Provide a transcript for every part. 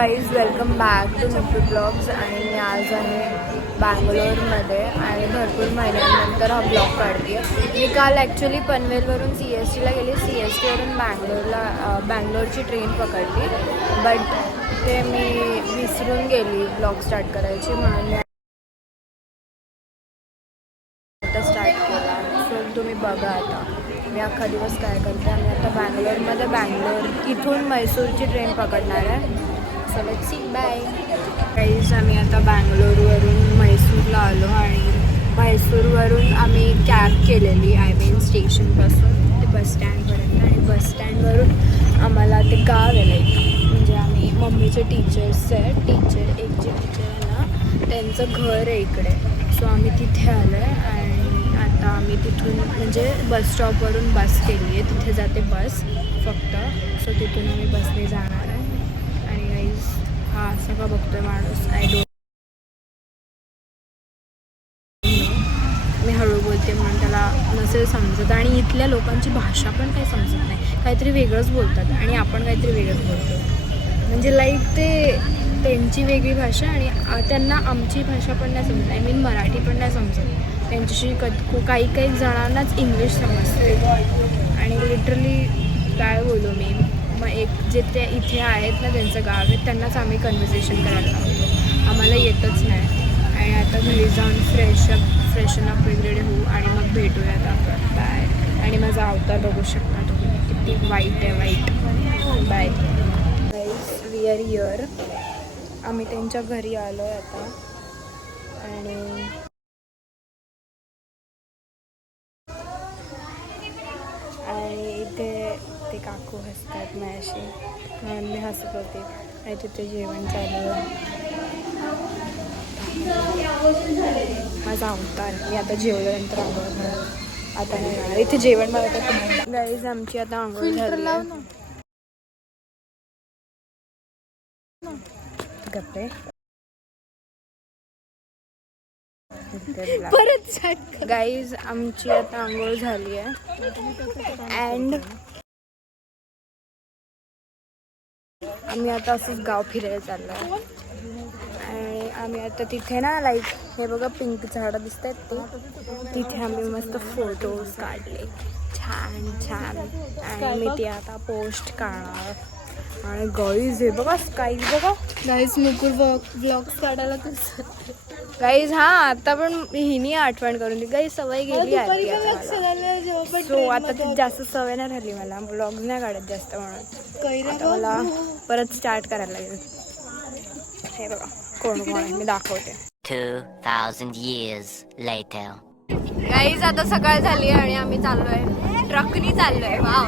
Guys welcome back to Nupi blogs. आणि मी आज आहे बँगलोरमध्ये आणि भरपूर महिन्यानंतर हा ब्लॉग काढते. मी काल ॲक्च्युली पनवेलवरून CSTला गेली. CSTवरून बँगलोरची ट्रेन पकडली, बट ते मी विसरून गेली ब्लॉग स्टार्ट करायची, म्हणून मी आता स्टार्ट केला. सो तुम्ही बघा आता मी अख्खा दिवस काय करते. आम्ही आता बँगलोर इथून मैसूरची ट्रेन पकडणार आहे. So let's see, bye guys. आम्ही आता बँगलोरवरून मैसूरला आलो आणि मैसूरवरून आम्ही कॅब केलेली, आय मीन स्टेशनपासून ते बसस्टँडपर्यंत. आणि बसस्टँडवरून आम्हाला ते गाव आहे लाईक, म्हणजे आम्ही मम्मीचे टीचर्स आहेत, एक जे टीचर आहे ना त्यांचं घर आहे इकडे. सो आम्ही तिथे आलो आहे आणि आता आम्ही तिथून म्हणजे बस स्टॉपवरून बस केली आहे, तिथे जाते बस फक्त. सो तिथून आम्ही बसने जाणार आहे. आणि गाईज हा असं का बघतोय माणूस, आय डोंट, मी हळू बोलते म्हणून त्याला नसेल समजत. आणि इथल्या लोकांची भाषा पण काही समजत नाही, काहीतरी वेगळंच बोलतात आणि आपण काहीतरी वेगळंच बोलतो. म्हणजे लाईक ते त्यांची वेगळी भाषा आणि त्यांना आमची भाषा पण नाही समजत, आय मीन मराठी पण नाही समजत त्यांच्याशी. काही जणांनाच इंग्लिश समजते. आणि लिटरली काय बोलू मी, मग एक जे ते इथे आहेत ना त्यांचं गाव आहे त्यांनाच आम्ही कन्व्हर्सेशन करायला लावतो, आम्हाला येतच नाही. आणि आता घरी जाऊन फ्रेशन अप वगैरे होऊ आणि मग भेटूयात आपण. बाय. आणि माझा अवतार बघू शकता तुम्ही, किती वाईट आहे, वाईट. Bye guys, we are here. आम्ही त्यांच्या घरी आलो आहे आता. आणि इथे ते काकू हसतात माझ्याशी, म्हणून मी हसत होते. आणि तिथे जेवण चालू आहे. माझा अवतार, मी आता जेवल्यानंतर आंघोळ घालणार, आता नाही जाणार. इथे जेवण बनवतात गाईज. आमची आता आंघोळ झाली आहे. गप्पे परत गाईज, आमची आता आंघोळ झाली आहे. अँड आम्ही आता असंच गाव फिरायला चाललो आहे. आणि आम्ही आता तिथे ना लाईक हे बघा पिंक झाडं दिसत आहेत ते, तिथे आम्ही मस्त फोटोज काढले छान छान. आणि मी ते आता पोस्ट करणार. आणि गाईज हे बघा स्काईज बघा गाईज, नुपूर ब्लॉग्स काढायला तर गाईज. हा आता पण हिनी आठवण करून दिली गाईज, सवय गेली आहे. सो आता ती जास्त सवय नाही राहिली मला, ब्लॉग्स नाही काढत जास्त, म्हणून आता मला परत स्टार्ट करायला लागेल. हे बघा कोण कोण आहे मी दाखवते. 2000 years later. गाईज आता सकाळ झाली आहे आणि आम्ही चाललोय ट्रकनी चाललोय. Wow,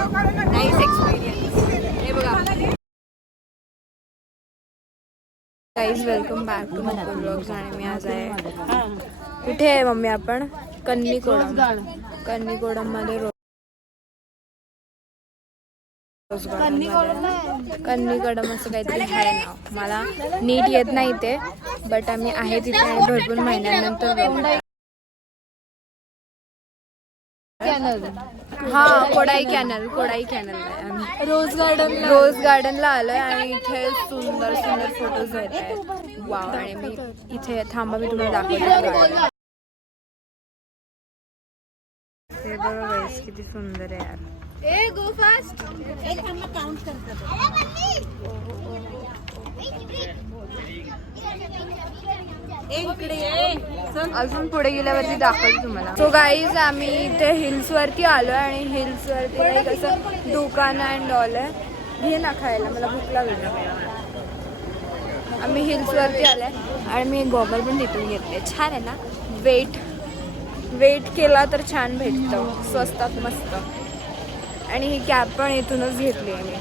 nice experience. हे बघा guys, welcome back to Nupi blogs. आणि मी आज आहे, कुठे आहे मम्मी आपण? कन्नीकोडम मध्ये कन्नीकोडम असं काहीतरी आहे नाव, मला नीट येत नाही ते, बट आम्ही आहे तिथे आणि भरपूर महिन्यानंतर. हा कोडाई कॅनल आहे. आम्ही रोज गार्डनला आलोय आणि इथे सुंदर फोटोज येत आहेत. वाव. आणि मी इथे थांबा, मी तुम्हाला दाखवते. हे बघा गाईस, किती सुंदर आहे यार. गो फास्ट. अजून पुढे गेल्यावरती दाखवते तुम्हाला. सो गाईज, आम्ही इथे हिल्सवरती आलो आहे आणि हिल्सवरती कसं दुकान अँड ऑल आहे. घे ना खायला, मला भूक लागली. आम्ही हिल्सवरती आलो आहे आणि मी गॉगल पण तिथून घेतले. छान आहे ना, वेट केला तर छान भेटतं, स्वस्तात मस्त. आणि ही कॅब पण इथूनच घेतली आहे मी.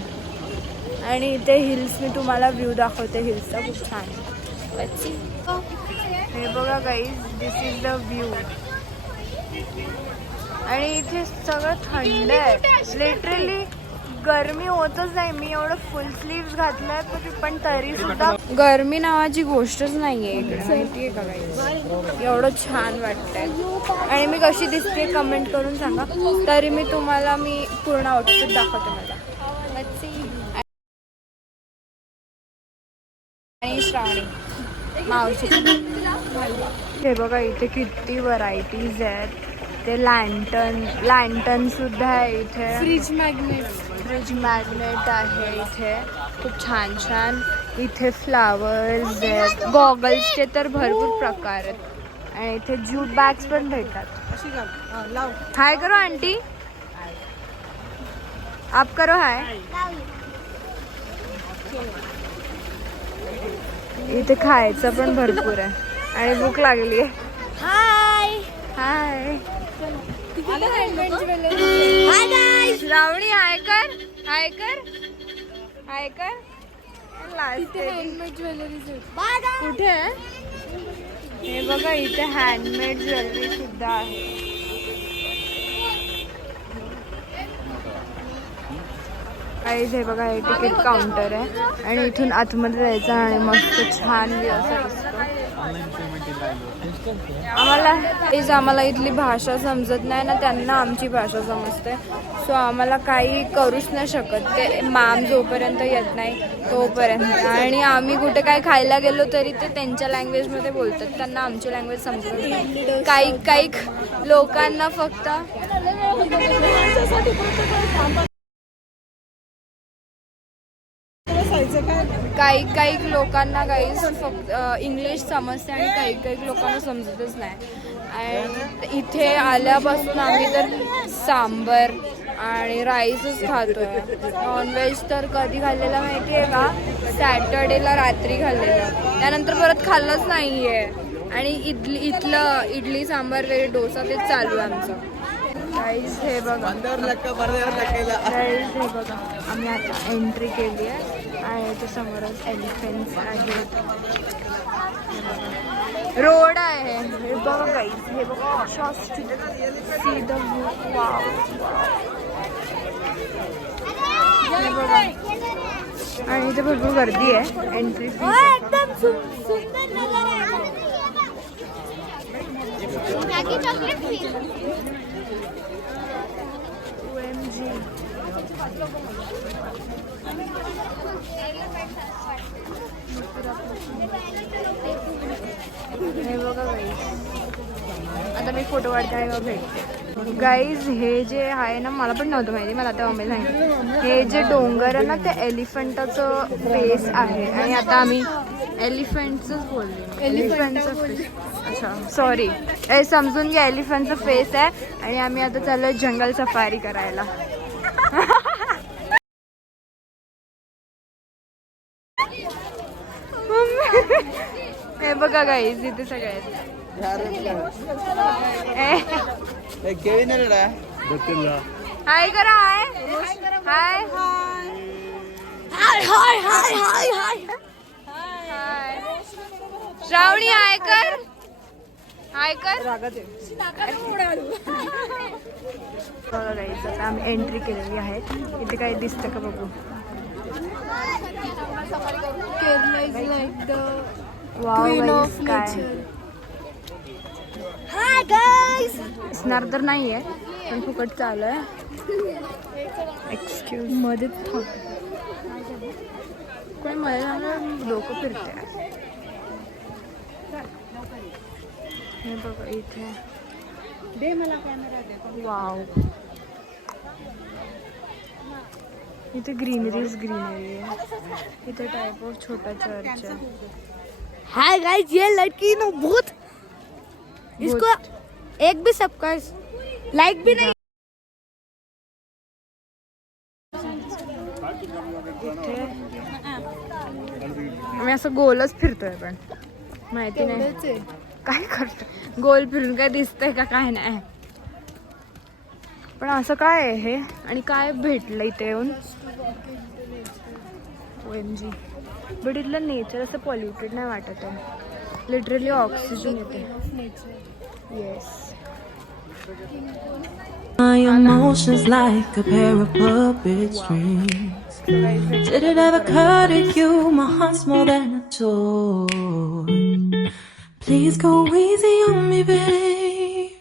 आणि इथे हिल्स मी तुम्हाला व्ह्यू दाखवते हिल्सचा, खूप छान आहे. हे बघा guys, this is the view. आणि इथे सगळं थंड आहे, लिटरली गरमी होतच नाही. मी एवढं फुल स्लीव्स घातलंय पण तरी सुद्धा गरमी नावाची गोष्टच नाहीये इकडे, माहितीये का गाईज. एवढं छान वाटतंय. आणि मी कशी दिसते कमेंट करून सांगा, तरी मी तुम्हाला पूर्ण आउटफिट दाखवते माझा. श्रावणी मावशी. हे बघा इथे किती व्हरायटीज आहेत. ते लँटन सुद्धा आहे इथे. फ्रीज मॅग्नेट आहे इथे. खूप छान छान. इथे फ्लावर्स आहेत. गॉगल्सचे तर भरपूर प्रकार आहेत. आणि इथे ज्यूट बॅग्स पण भेटतात. हाय करो आंटी. आप करो हाय. इथे खायचं पण भरपूर आहे आणि भूक लागली आहे. हाय हाय श्रावणी. हाय कर हाय कर हाय कर. कुठे आहे? हे बघा इथे हँडमेड ज्वेलरी सुद्धा आहे. हे बघा हे तिकीट काउंटर आहे आणि इथून आतमध्ये जायचं आणि मस्त छान व्यू असा दिसतो. आम्हाला इथली भाषा समजत नाही ना, त्यांना आमची भाषा समजते. सो आम्हाला काही करूच नाही शकत. ते मॅम जोपर्यंत येत नाही तोपर्यंत. आणि आम्ही कुठे काय खायला गेलो तरी ते त्यांच्या लँग्वेजमध्ये बोलतात. त्यांना आमची लँग्वेज समजत नाही. काही लोकांना फक्त काही लोकांना फक्त इंग्लिश समजते आणि काही लोकांना समजतच नाही. आणि इथे आल्यापासून आम्ही तर सांबर आणि राईसच खातोय. नॉनव्हेज तर कधी खाल्लेला माहिती आहे का? सॅटर्डेला रात्री खाल्लेलं. त्यानंतर परत खाल्लंच नाही आहे. आणि इडली सांबार वगैरे डोसा तेच चालू आहे आमचं. गाईज हे बघा आम्ही आता एंट्री केली आहे आणि ते समोरच एलिफंट्स आहेत. रोड आहे हे बघा गाईज. हे बघा सी द व्यू. वाव हे बघा. आणि इथे भरपूर गर्दी आहे. एंट्री एकदम सुंदर नजारा आहे. हे बघा गाईज. आता मी फोटो काढते आणि मग भेटते. गाईज हे जे आहे ना, मला पण नव्हतं माहिती. मला आता मम्मी सांगितलं. हे जे डोंगर आहे ना ते एलिफंटाचं फेस आहे. आणि आता आम्ही एलिफंटचंच बोलले. एलिफंटचं फेस. अच्छा सॉरी. हे समजून घ्या एलिफंटचं फेस आहे. आणि आम्ही आता चाललोय जंगल सफारी करायला. हे बघा गाईज इथे सगळे हाय करा. हाय hi hi hi hi hi हाय. श्रावणी हाय कर हाय कर. बघा गाईज आता आम्ही एंट्री केलेली आहे. इथे काय दिसतं का बघू. Hi guys. दिसणार तर नाहीये पण फुकट चालू आहे. एक्सक्यूज मध्ये कोणी मला डोकं फिरते. हे बघा इथे वाव. इथे ग्रीनरी आहे. इथे टाइप ऑफ छोटा चर्च है. हाय गाइस ये लड़की ना बहुत इसको एक भी सब्सक्राइब लाइक भी नहीं. मी असं गोलच फिरतोय पण माहिती नाही काय करतो. गोल फिरून काय दिसतंय का काय नाही. पण असं काय आहे हे आणि काय भेटलं इथे येऊन. OMG. बट इथलं नेचर असं पॉल्युटेड नाही वाटत आहे. लिटरली ऑक्सिजन येते. Yes. My emotions like a pair of puppet strings. Did it ever occur to you my heart's more than a toy? Please go easy on me, babe.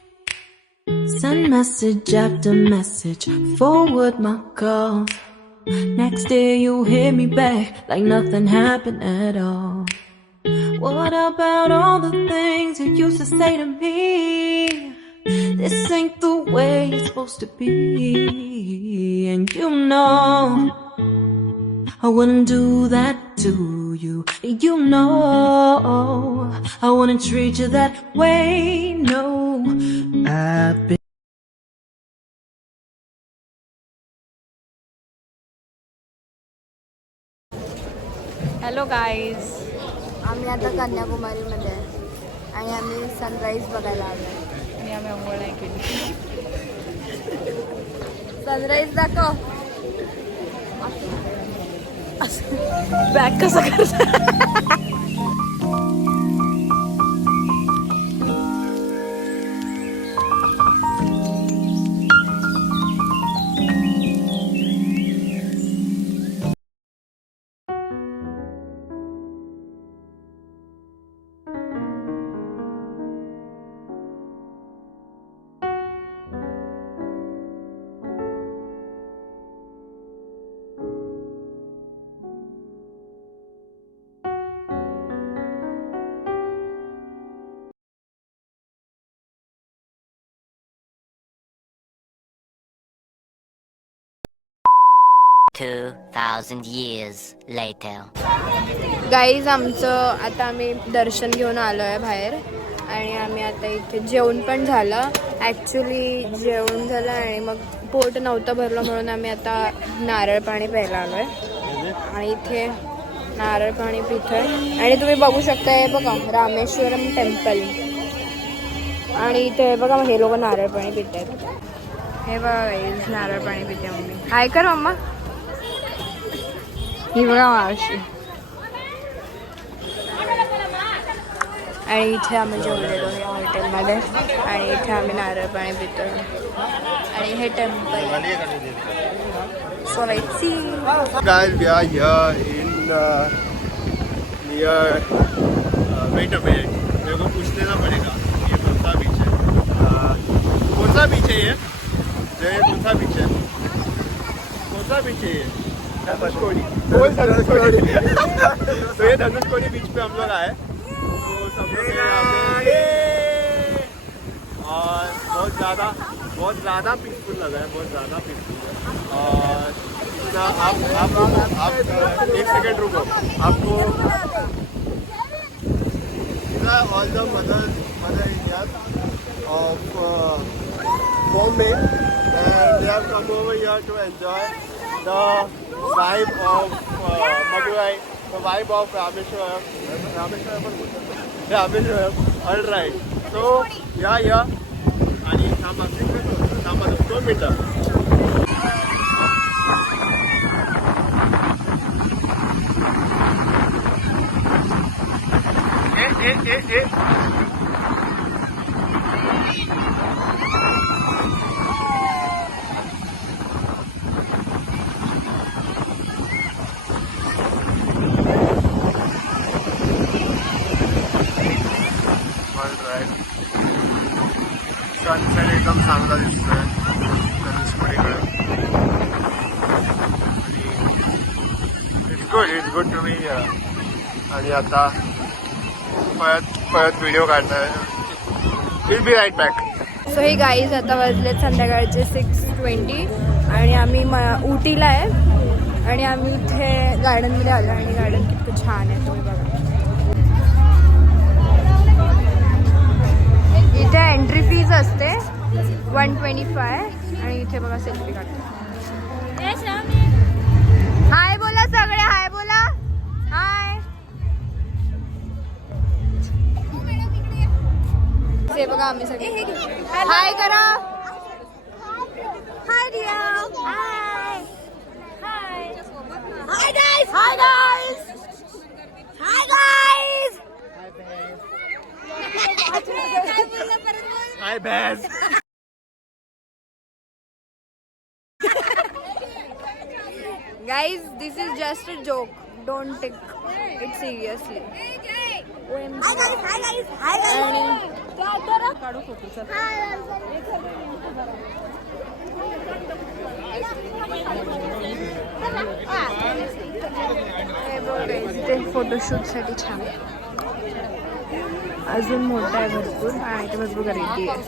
Send message after message, forward my calls. Next day you hit me back like nothing happened at all. What about all the things you used to say to me? This ain't the way it's supposed to be. And you know I wouldn't do that to you. You know I wouldn't treat you that way. No, I've been hello guys, आम्ही आता कन्याकुमारीमध्ये आहे आणि आम्ही sunrise बघायला आलो आहे आणि आम्ही अंघोळ नाही केली. सनराईज दाखव. बॅक कसं करत. 2,000 years later. गाईज आमचं आता आम्ही दर्शन घेऊन आलो आहे बाहेर आणि आम्ही आता इथे जेवण पण झालं. ॲक्च्युली जेवण झालं आणि मग पोट नव्हतं भरलं म्हणून आम्ही आता नारळ पाणी प्यायला आलो आहे आणि इथे नारळ पाणी पितोय आणि तुम्ही बघू शकता हे बघा रामेश्वरम टेम्पल आणि इथे बघा हे लोक नारळ पाणी पित आहेत. हे बघा गाईज नारळ पाणी पिते मम्मी. हाय कर मम्मा. ही बघा मावशी. आणि इथे आम्ही जेवलेलो या हॉटेलमध्ये आणि इथे आम्ही नारळ पाणी पितो आणि हे temple. So let's C. Guys, we are here in near. Wait a minute. मेरे को पूछ लेना पड़ेगा ये कौन सा बीच है. कौन सा बीच है ये कौन सा बीच है. कौन सा बीच है ये. धनुषकोडी. तो ये धनुषकोडी बीच पे हम लोग आए. तो सब लोग यहाँ पे और बहुत ज़्यादा पीसफुल लगा है. बहुत ज़्यादा पीसफुल है. और आप एक सेकंड रुको. आपको all the mother India of Bombay and they have come over here to enjoy the vibe of Madurai, the vibe of Rameshwaram. All right. So yeah. आणि थांबा 2 मिनिटं. सनसेट एकदम चांगला दिसतोय धनुषकोडीकडे. It's good to me. आणि आता परत व्हिडिओ काढणार. Will be right back. So हे गाईज आता वाजलेत संध्याकाळचे 6:20 आणि आम्ही उटीला आहे आणि आम्ही इथे गार्डनमध्ये आलो आणि गार्डन किती छान आहे तुम्ही बघा. इथे एंट्री फीज असते 125 आणि इथे बघा सेल्फी काढतो. हाय बोला सगळे. हाय बोला. हाय. हे बघा आम्ही सगळे हाय करा. Hi Diya. Hi hi hi guys. Hi guys. Hi guys. Hi बॅस. Guys, this is just a joke. Don't take it seriously. Hi guys. Hi guys. Hi guys. काढू फोटो. हे बघ इथे फोटोशूट साठी छान. अजून मोठं आहे भरपूर आणि ते भरपूर गर्दी आहे.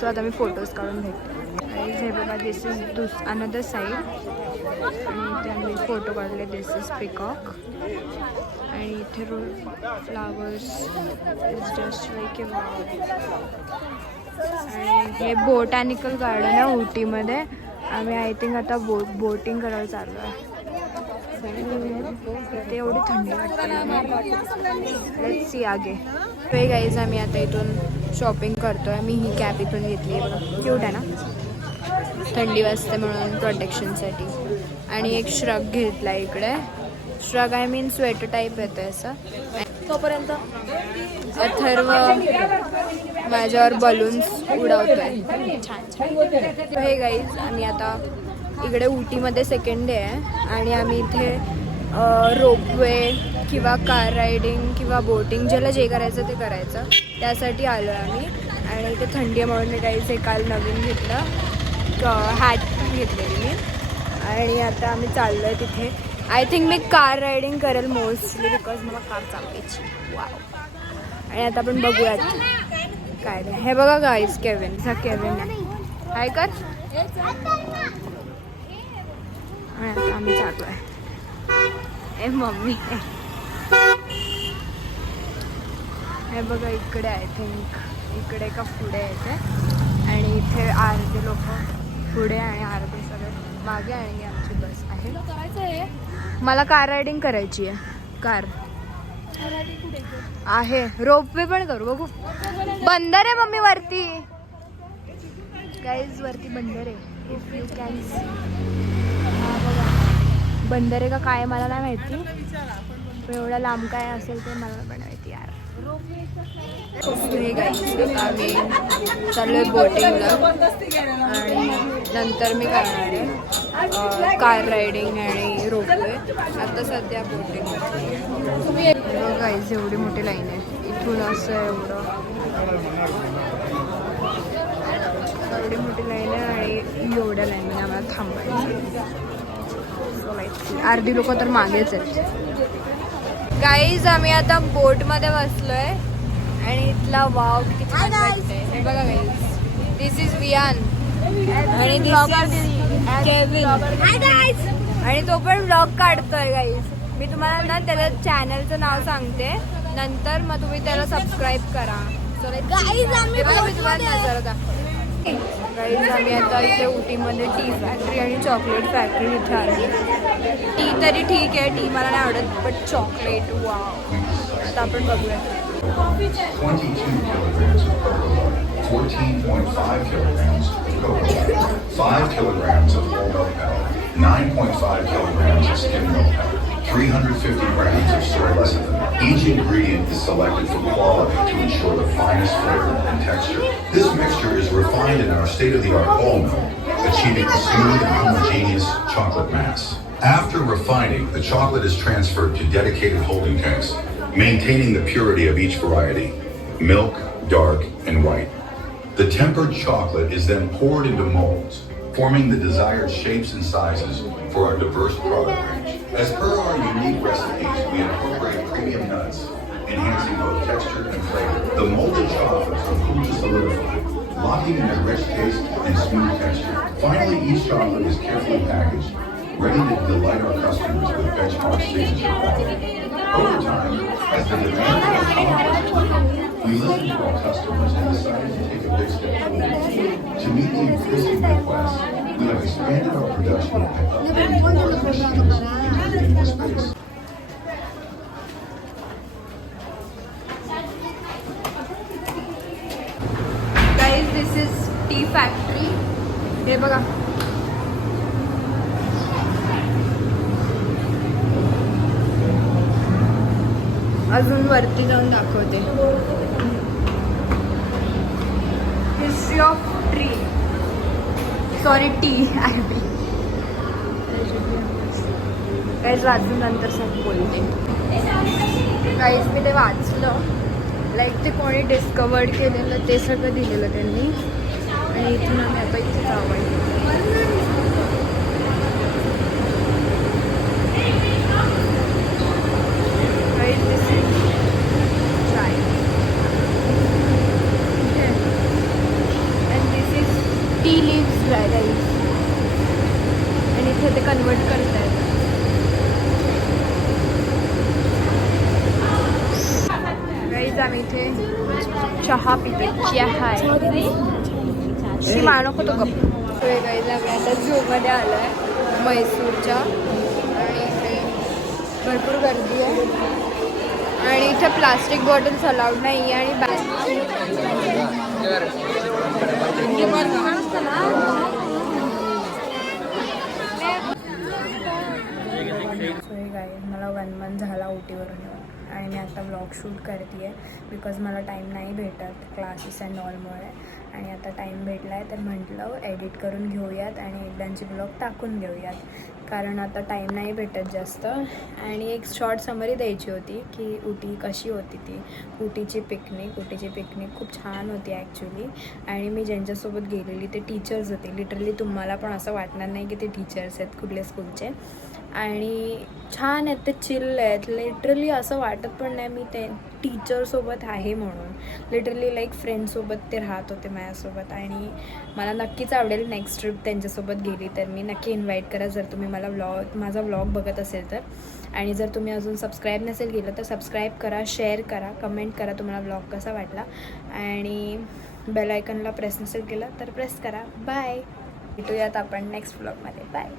सो आता मी फोटोज काढून भेटते. हे बघा, दिस इज अनदर साईड आणि इथे आम्ही फोटो काढले. दिस इज पिकॉक आणि इथे फ्लावर्स इज जस्ट लाईक आणि हे बोटॅनिकल गार्डन आहे उटीमध्ये. आम्ही आय थिंक आता बोटिंग करायला चाललो आहे. ते एवढी थंडी वाटते. लेट्स सी आगे. हे गाईज आम्ही आता इथून शॉपिंग करतोय. मी ही कॅप इथून घेतली आहे बघा, क्यूट आहे ना, थंडी वाजते म्हणून प्रोटेक्शनसाठी. आणि एक श्रग घेतला इकडे. Shrug I mean sweater type येतं असं. तोपर्यंत अथर्व माझ्यावर बलून्स उडवतोय. छान छान. हे गाईज आम्ही आता इकडे उटीमध्ये सेकंड डे आहे आणि आम्ही इथे रोपवे किंवा कार रायडिंग किंवा बोटिंग ज्याला जे करायचं ते करायचं त्यासाठी आलो आहे आम्ही. आणि इथे थंडी आहे म्हणून मी काहीच काल नवीन घेतलं, हॅट घेतलेली मी. आणि आता आम्ही चाललो आहे तिथे. I think me car riding करेल मोस्टली बिकॉज मला कार चालवायची. वाव. आणि आता आपण बघूयात काय नाही. हे बघा गाईज, केविन केविन आहे. हाय कर. आणि आता आम्ही चाललो आहे. ए मम्मी, हे बघा इकडे आय थिंक इकडे का पुढे येते आणि इथे अर्धे लोक पुढे आणि अर्धे सगळे मागे आणि आमची बस आहे. मला कार रायडिंग करायची आहे. कार आहे, रोपवे पण करू बघू. बंदर आहे मम्मी वरती. गाईज वरती बंदर आहे. If you can see. बंदर आहे का काय मला नाही माहिती, पण एवढा लांब काय असेल ते मला पण माहिती यार. हे गाईज आता आम्ही चालू आहे बोटिंगला आणि नंतर मी करणार आहे कार रायडिंग आणि रोपवे. आता सध्या बोटिंग. गाईज एवढी मोठी लाईन आहे इथून असं एवढी मोठी लाईन आहे आणि एवढ्या लाईनमध्ये आम्हाला थांबायचं. अर्धी लोक तर मागेच आहेत. गाईज आम्ही आता बोटमध्ये बसलोय आणि इथला वाव किती छान वाटतंय. हे बघा गाईज, दिस इज वियान आणि केविन आणि तो पण ब्लॉग काढतोय. गाईज मी तुम्हाला ना त्याला चॅनलचं नाव सांगते नंतर, मग तुम्ही त्याला सबस्क्राईब करा. सो मी तुम्हाला नजर का. गाईज आम्ही आता इथे उटीमध्ये टी फॅक्टरी आणि चॉकलेट फॅक्टरी इथे आली. टी तरी ठीक आहे, टी मला नाही आवडत, बट चॉकलेट वाव. आता आपण बघूया. 22 kilograms of cocoa, 14.5 kilograms of cocoa, 5 kilograms of whole milk powder, 9.5 kilograms of skim milk powder, 350 grams of soy lecithin. Each ingredient is selected for quality to ensure the finest flavor and texture. This mixture is refined in our state-of-the-art ball mill, achieving a smooth and homogeneous chocolate mass. After refining, the chocolate is transferred to dedicated holding tanks, maintaining the purity of each variety, milk, dark, and white. The tempered chocolate is then poured into molds, forming the desired shapes and sizes for our diverse product range. As per our unique recipes, we incorporate premium nuts, enhancing both texture and flavor. The molded chocolates are cooled to solidify, locking in a rich taste and smooth texture. Finally, each chocolate is carefully packaged, ready to delight our customers with benchmark signature quality. Over time, as the demand for our chocolates grew, we listened to our customers and decided to take a big step forward. To meet the increasing requests, we have expanded our production and upgraded our machines into a new space. Guys, this is tea factory. हे बघा. अजून वरती जाऊन दाखवते. History of tree, sorry T I B. काहीच वाचून नंतर सग बोलते. काहीच मी ते वाचलं, लाईक ते कोणी डिस्कवर्ड केलेलं ते सगळं दिलेलं त्यांनी. आणि इथून आम्ही आता इथे जाऊ आहे. गाईज, आणि इथे ते कन्वर्ट करतायत. गाईज आम्ही इथे चहा पिते. चहा शी नको तो कप. गाईज आम्ही आता झूमध्ये आलो आहे म्हैसूरच्या, आणि इथे भरपूर गर्दी आहे आणि इथे प्लास्टिक बॉटल्स अलाउड नाही आहे. आणि गाईज मला 1 month झाला उटीवरून येऊन, आणि मी आता व्लॉग शूट करते आहे बिकॉज मला टाईम नाही भेटत क्लासेस अँड ऑलमुळे. आणि आता टाईम भेटला आहे तर म्हटलं एडिट करून घेऊयात आणि एकदांची ब्लॉग टाकून घेऊयात, कारण आता टाईम नाही भेटत जास्त. आणि एक शॉर्ट समरी द्यायची होती की उटी कशी होती ती, उटीची पिकनिक खूप छान होती ॲक्च्युली. आणि मी ज्यांच्यासोबत गेलेली ते टीचर्स होते. लिटरली तुम्हाला पण असं वाटणार नाही की ते टीचर्स आहेत कुठल्या स्कूलचे, आणि छान आहेत ते, चिल आहेत. लिटरली असं वाटत पण नाही मी ते टीचरसोबत आहे म्हणून. लिटरली लाईक फ्रेंडसोबत ते राहत होते माझ्यासोबत. आणि मला नक्कीच आवडेल नेक्स्ट ट्रिप त्यांच्यासोबत गेली तर मी नक्की इन्व्हाइट करा जर तुम्ही मला माझा व्लॉग बघत असेल तर. आणि जर तुम्ही अजून सबस्क्राईब नसेल केलं तर सबस्क्राईब करा, शेअर करा, कमेंट करा तुम्हाला व्लॉग कसा वाटला, आणि बेल आयकनला प्रेस नसेल केलं तर प्रेस करा. बाय, भेटूयात आपण नेक्स्ट व्लॉगमध्ये. बाय.